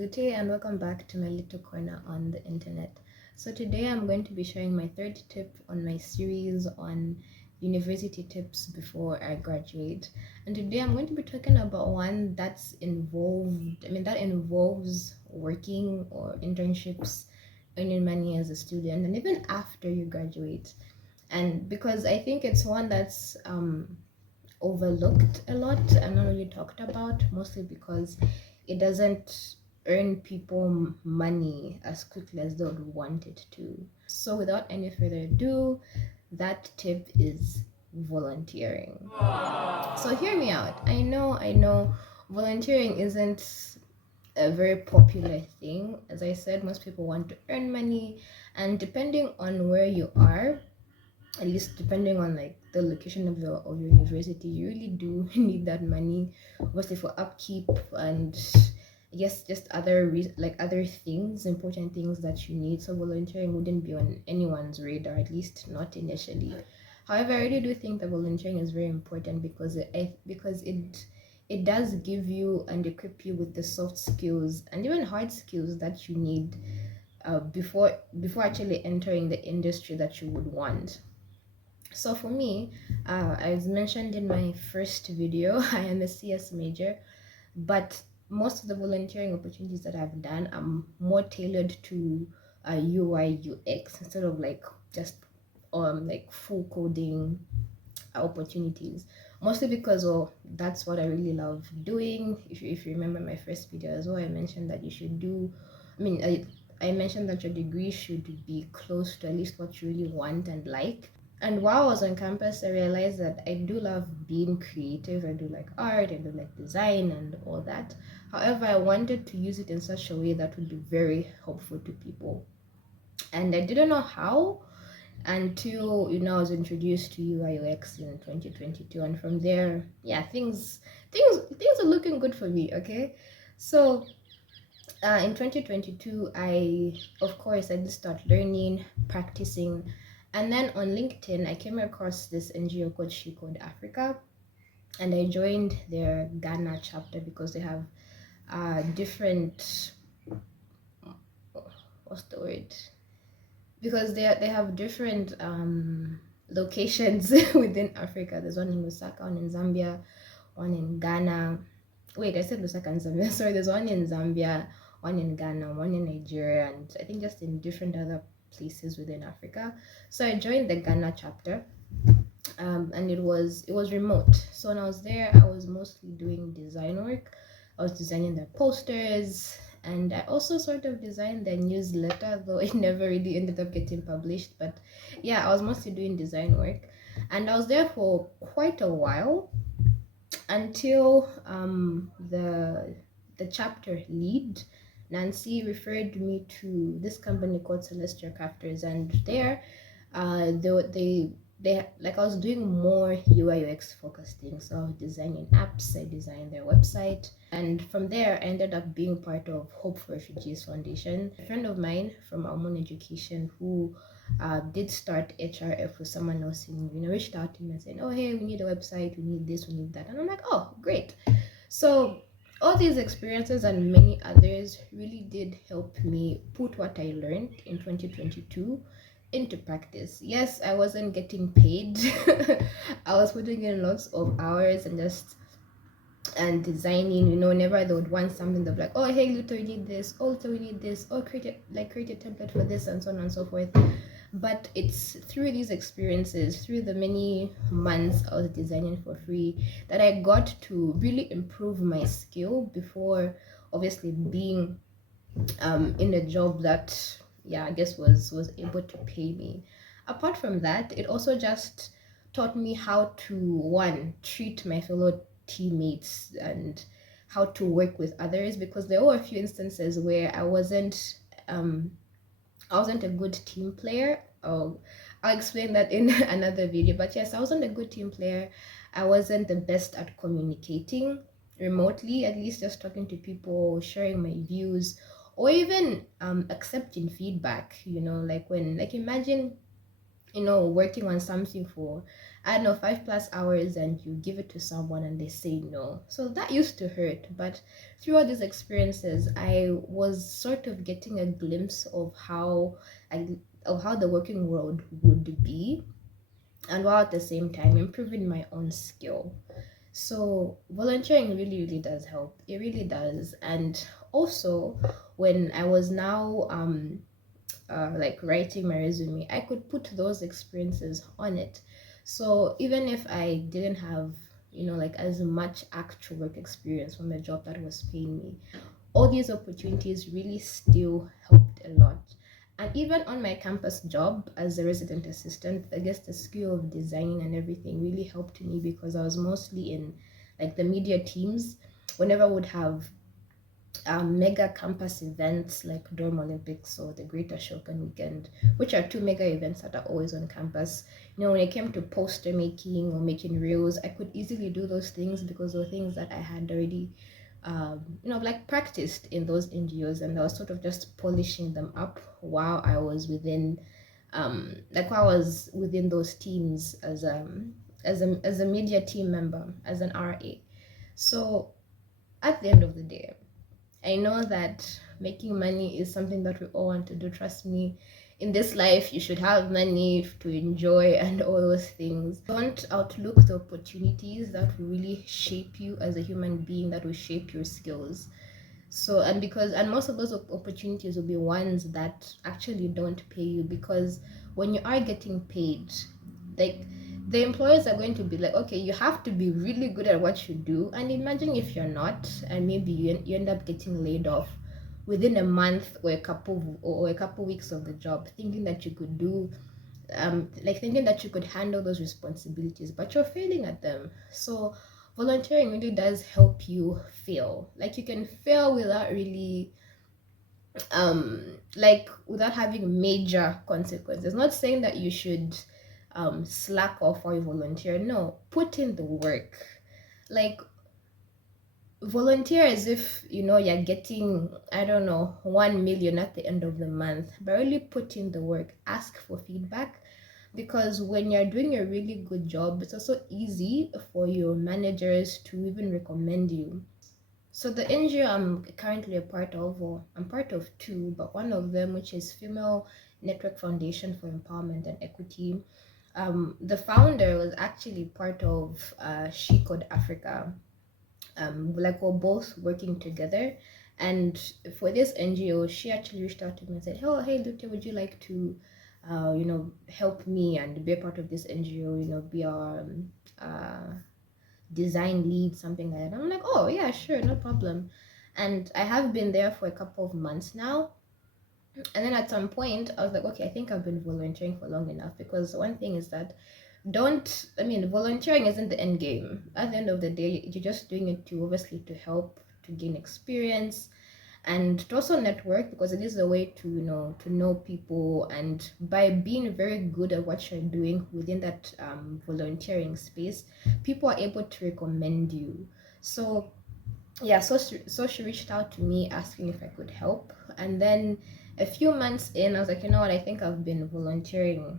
Lute, and welcome back to my little corner on the internet. So today I'm going to be sharing my third tip on my series on university tips before I graduate. And today I'm going to be talking about one that involves working or internships, earning money as a student, and even after you graduate. And because I think it's one that's overlooked a lot and not really talked about, mostly because it doesn't earn people money as quickly as they would want it to. So, without any further ado, that tip is volunteering. So, hear me out. I know, volunteering isn't a very popular thing. As I said, most people want to earn money, and depending on where you are, at least depending on like the location of your university, you really do need that money, obviously for upkeep and yes, just other things, important things that you need. So volunteering wouldn't be on anyone's radar, at least not initially. However, I really do think that volunteering is very important because it does give you and equip you with the soft skills and even hard skills that you need before actually entering the industry that you would want. So for me, as mentioned in my first video, I am a CS major, but most of the volunteering opportunities that I've done are more tailored to UI UX instead of like just like full coding opportunities. Mostly because that's what I really love doing. If you remember my first video as well, I mentioned that you should do. I mean, I mentioned that your degree should be close to at least what you really want and like. And while I was on campus, I realized that I do love being creative. I do like art, I do like design and all that. However, I wanted to use it in such a way that would be very helpful to people. And I didn't know how until I was introduced to UI UX in 2022, and from there, yeah, things are looking good for me. Okay, so in 2022, I did start learning, practicing, and then on LinkedIn, I came across this NGO called She Code Africa, and I joined their Ghana chapter because they have different, what's the word? Because they have different locations within Africa. There's one in Lusaka, one in Zambia, one in Ghana. Wait, I said Lusaka and Zambia. Sorry, there's one in Zambia, one in Ghana, one in Nigeria, and I think just in different other places within Africa. So I joined the Ghana chapter, and it was remote. So when I was there, I was mostly doing design work. I was designing their posters, and I also sort of designed their newsletter, though it never really ended up getting published. But yeah, I was mostly doing design work, and I was there for quite a while until the chapter lead Nancy referred me to this company called Celestial Crafters, and there they like I was doing more UI UX focused things. So I was designing apps, I designed their website, and from there I ended up being part of Hope for Refugees Foundation. A friend of mine from Almond Education who did start HRF with someone else in reached out to me and said, oh hey, we need a website, we need this, we need that, and I'm like, oh great. So all these experiences and many others really did help me put what I learned in 2022 into practice. Yes, I wasn't getting paid. I was putting in lots of hours and designing, whenever they would want something, they'll be like, oh hey Luto, we need this, oh Luto, we need this, oh create a template for this, and so on and so forth. But it's through these experiences, through the many months I was designing for free, that I got to really improve my skill before obviously being in a job that, yeah, I guess was able to pay me. Apart from that, it also just taught me how to, one, treat my fellow teammates and how to work with others, because there were a few instances where I wasn't a good team player. Oh, I'll explain that in another video. But yes, I wasn't a good team player. I wasn't the best at communicating remotely, at least just talking to people, sharing my views, or even accepting feedback. Like imagine working on something for, I don't know, 5+ hours, and you give it to someone and they say no. So that used to hurt. But through all these experiences, I was sort of getting a glimpse of how the working world would be, and while at the same time improving my own skill. So volunteering really, really does help. It really does. And also, when I was now like writing my resume, I could put those experiences on it. So even if I didn't have, like as much actual work experience from the job that was paying me, all these opportunities really still helped a lot. And even on my campus job as a resident assistant, I guess the skill of designing and everything really helped me because I was mostly in like the media teams. Whenever I would have mega campus events like Dorm Olympics or the Greater Shokan Weekend, which are two mega events that are always on campus. When it came to poster making or making reels, I could easily do those things because they were things that I had already, like practiced in those NGOs, and I was sort of just polishing them up while I was within, while I was within those teams as a media team member, as an RA. So at the end of the day, I know that making money is something that we all want to do. Trust me, in this life, you should have money to enjoy and all those things. Don't outlook the opportunities that will really shape you as a human being, that will shape your skills. So, and most of those opportunities will be ones that actually don't pay you, because when you are getting paid, like, the employers are going to be like, okay, you have to be really good at what you do. And imagine if you're not, and maybe you end up getting laid off within a month or a couple weeks of the job, thinking that you could do, thinking that you could handle those responsibilities, but you're failing at them. So volunteering really does help you fail. Like, you can fail without really without having major consequences. Not saying that you should slack off or volunteer. No, put in the work. Like, volunteer as if you're getting, I don't know, 1 million at the end of the month, but really put in the work. Ask for feedback, because when you're doing a really good job, it's also easy for your managers to even recommend you. So the NGO I'm currently a part of, or I'm part of two, but one of them, which is Female Network Foundation for Empowerment and Equity, the founder was actually part of She Code Africa. We're both working together. And for this NGO, she actually reached out to me and said, "Oh, hey, Lute, would you like to, help me and be a part of this NGO? Be our design lead, something like that." I'm like, "Oh yeah, sure, no problem." And I have been there for a couple of months now. And then at some point, I was like, okay, I think I've been volunteering for long enough, because one thing is that volunteering isn't the end game. At the end of the day, you're just doing it to obviously to help, to gain experience, and to also network, because it is a way to know people. And by being very good at what you're doing within that volunteering space, people are able to recommend you. So yeah, so she reached out to me asking if I could help. And then a few months in, I was like, you know what, I think I've been volunteering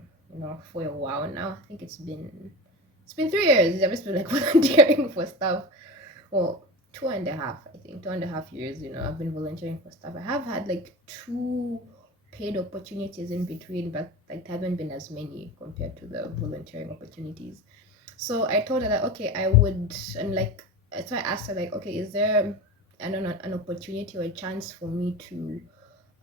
for a while now. I think it's been 3 years. I've just been like volunteering for stuff. Well, 2.5, I think 2.5 years. I've been volunteering for stuff. I have had like two paid opportunities in between, but like haven't been as many compared to the volunteering opportunities. So I told her that okay, I would, and like, so I asked her like, okay, is there, I don't know, an opportunity or a chance for me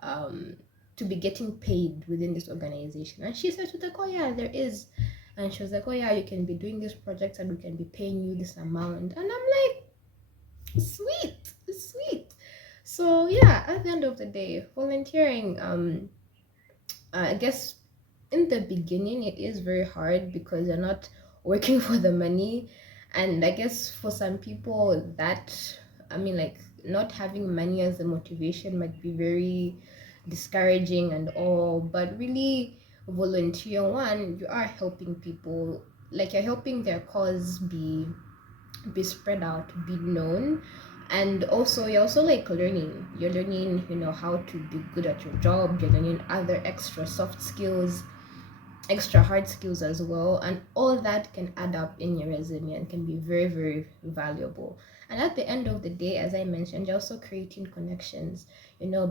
um to be getting paid within this organization? And she said, she's like, oh yeah, there is. And she was like, oh yeah, you can be doing this project and we can be paying you this amount. And I'm like, sweet, sweet. So yeah, at the end of the day, volunteering, I guess in the beginning it is very hard because you're not working for the money. And I guess for some people that, like, not having money as a motivation might be very discouraging and all. But really, volunteer, one, you are helping people, like you're helping their cause be spread out, be known. And also, you're also like you're learning how to be good at your job. You're learning other extra soft skills. extra hard skills as well, and all that can add up in your resume and can be very, very valuable. And at the end of the day, as I mentioned, you're also creating connections,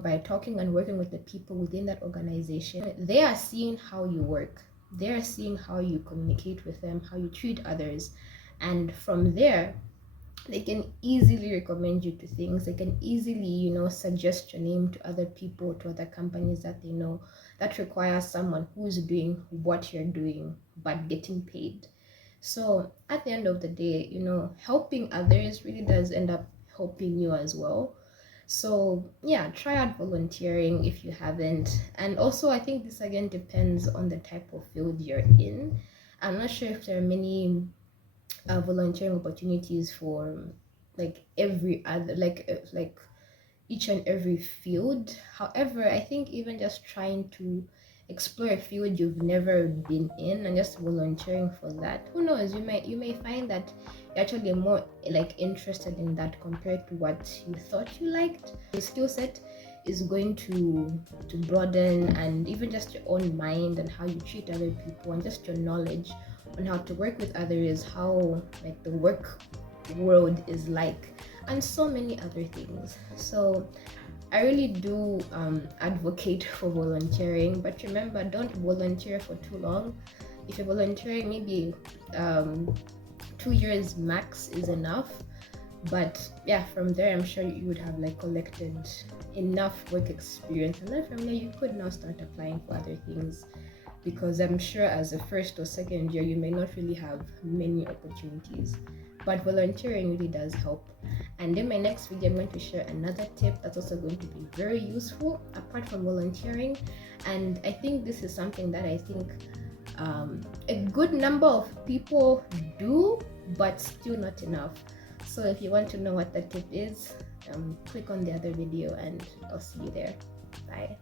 by talking and working with the people within that organization. They are seeing how you work, they are seeing how you communicate with them, how you treat others, and from there they can easily recommend you to things. They can easily, suggest your name to other people, to other companies that they know that require someone who's doing what you're doing but getting paid. So at the end of the day, helping others really does end up helping you as well. So yeah, try out volunteering if you haven't. And also, I think this again depends on the type of field you're in. I'm not sure if there are many volunteering opportunities for like every other, like each and every field. However, I think even just trying to explore a field you've never been in and just volunteering for that, who knows, you may find that you're actually more like interested in that compared to what you thought you liked. Your skill set is going to broaden, and even just your own mind and how you treat other people and just your knowledge on how to work with others, how like the work world is like, and so many other things. So I really do advocate for volunteering, but remember, don't volunteer for too long. If you're volunteering, maybe 2 years max is enough. But yeah, from there, I'm sure you would have like collected enough work experience, and then from there, you could now start applying for other things. Because I'm sure as a first or second year, you may not really have many opportunities, but volunteering really does help. And in my next video, I'm going to share another tip that's also going to be very useful apart from volunteering. And I think this is something that I think a good number of people do, but still not enough. So if you want to know what that tip is, click on the other video and I'll see you there. Bye.